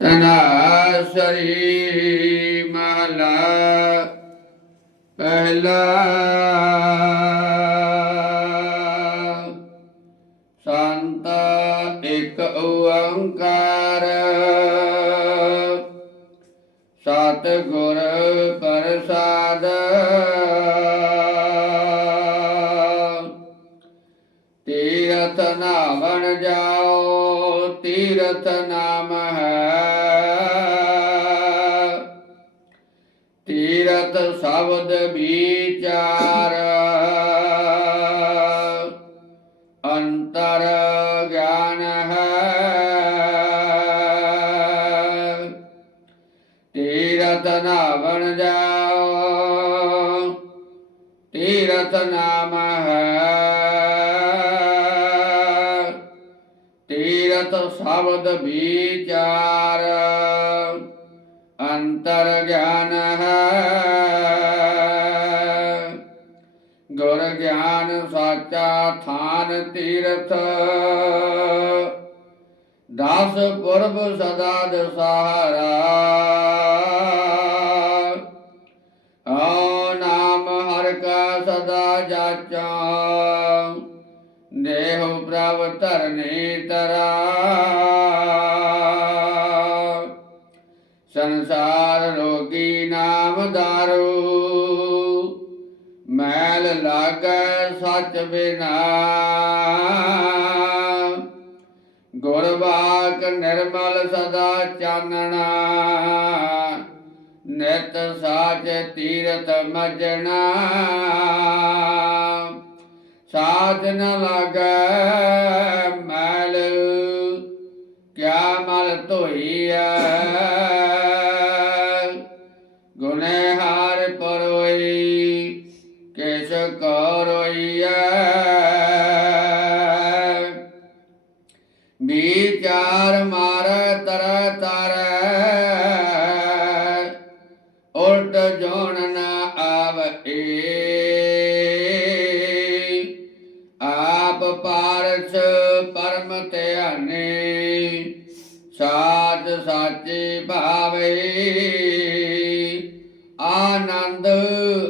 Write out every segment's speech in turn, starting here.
ਤਨਾਸਰੀ ਮਹਲਾ ਪਹਿਲਾ ਸੰਤ ਇੱਕ ਓੰਕਾਰ ਸਤ ਗੁਰ ਪ੍ਰਸਾਦ ਤੀਰਥ ਨਾਵਣ ਜਾਓ, ਤੀਰਥ ਨਾਮ ਹੈ। ਤੀਰਥ ਸ਼ਬਦ ਵਿਚਾਰ। ਅੰਤਰ ਗਿਆਨ ਹੈ। ਤੀਰਥ ਨਾਵਣ ਜਾਓ। ਤੀਰਥ ਨਾਮ ਹੈ। ਤੀਰਥ ਸ਼ਬਦ ਵਿਚਾਰ। ਅੰਤਰ ਗਿਆਨ ਹੈ। ਸਾਚਾ ਥਾਨ ਤੀਰਥ। ਦਸ ਪੁਰਬ ਸਦਾ ਦਸਹਾਰਾ ਓ ਨਾਮ ਹਰ ਕਾ ਸਦਾ ਜਾਚਾ। ਦੇਹ ਪ੍ਰਭ ਧਰਨੀ ਤਰਾ। ਸੰਸਾਰ ਰੋਗੀ ਨਾਮ ਦਾਰੂ ਮੈਲ ਲਾਗੈ ਸੱਚ ਬਿਨਾ। ਗੁਰਬਾਕ ਨਿਰਮਲ ਸਦਾ ਚਾਨਣਾ। ਨਿਤ ਸਾਚ ਤੀਰਥ ਮਜਣਾ। ਸਾਚ ਲਾਗੈ ਮੈਲ, ਕਿਆ ਮਲ ਧੋਈਐ? ਵਿਚਾਰ ਮਾਰ ਤਰ ਤਰ। ਉਲਟ ਜੋਨ ਨ ਆਵਏ ਆਪ ਪਾਰਸ ਪਰਮ ਧਿਆਨੇ ਸਾਚ ਸਾਚੇ ਭਾਵੇ। ਆਨੰਦ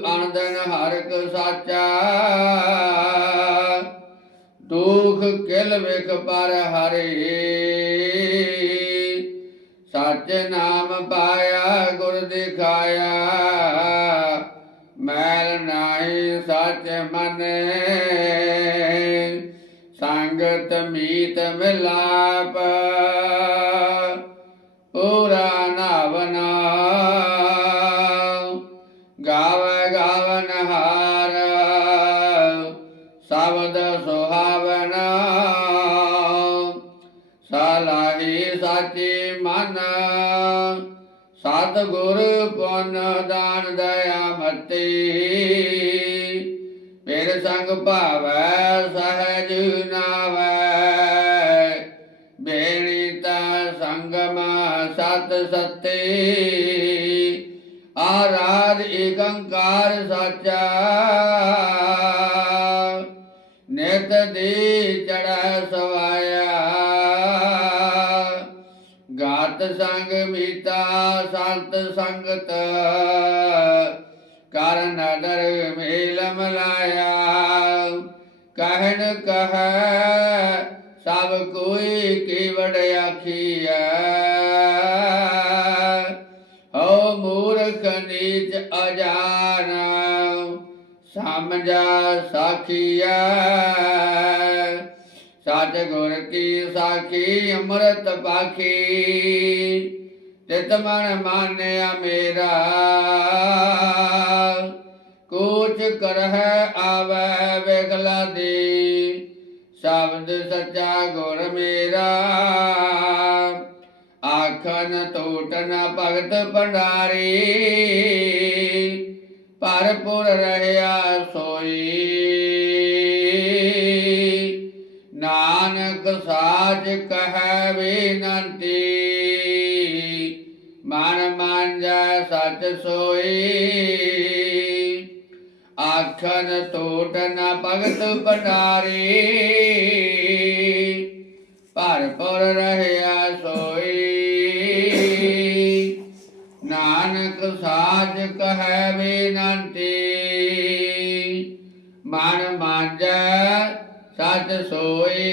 ਅਨੰਦਨ ਹਰਕ ਸਾਚਾ। ਵਿਖ ਪਰ ਹਰੇ। ਸੱਚ ਨਾਮ ਪਾਇਆ, ਗੁਰ ਦਿਖਾਇਆ। ਮੈਲ ਨਾਹੀ ਸੱਚ ਮਨੇ। ਸੰਗਤ ਮੀਤ ਮਿਲਾਪ। ਪੂਰਾ ਸਲਾਹੀ ਸਾਚੀ ਮਨ। ਸਤ ਗੁਰ ਪੁਨ ਦਾਨ ਦਇਆ ਮਤੀ ਫਿਰ ਸੰਗ ਭਾਵੈ ਸਹਜ ਨਾਵੈ। ਬੇਣੀ ਤਾ ਸੰਗਮ ਸਤ ਸਤੇ। ਆਰਾਧ ਏਕੰਕਾਰ ਸਾਚਾ। ਨਿਤ ਦੇ ਚੜੈ ਸਵਾਇਆ ਗਾਤ ਸੰਗ ਮੀਤਾ, ਸੰਤ ਸੰਗਤ। ਕਰ ਨਦਰ ਮੇਲ ਮਲਾਇਆ, ਕਹਿਣ ਕਹ, ਸਭ ਕੋਈ ਕੀਵੜ ਆਖੀਐ। ਹੋ ਮੂਰਖ ਨੀਚ ਅਜਾਨ, ਸਮਝਾ ਸਾਖੀਐ। ਸਤ ਗੁਰ ਕੀ ਸਾਖੀ, ਅੰਮ੍ਰਿਤ ਪਾਖੀ। ਤਿਤ ਮਨ ਮਾਨਿਆ ਮੇਰਾ। ਕੋਚ ਕਰਹਿ ਆਵੈ ਵੇਗਲਾ ਦੀ। ਸ਼ਬਦ ਸੱਚਾ ਗੁਰ ਮੇਰਾ। ਆਖਨ ਟੋਟਨ ਭਗਤ ਭੰਡਾਰੀ। ਭਰਪੁਰ ਰਹਿਆ ਸੋਈ। ਸਾਚ ਕਹੈ ਬੇਨੰਤੀ ਮਨ ਮੰਜੈ ਸਚ ਸੋਈ। ਆਖਨ ਟੋਟ ਨ ਭਗਤ ਭੰਡਾਰੀ। ਭਰਪੁਰ ਰਹਿਆ ਸੋਈ। ਨਾਨਕ ਸਾਜ ਕਹੈ ਬੇਨੰਤੀ ਮਨ ਮਾਜੈ ਸਤ ਸੋਈ।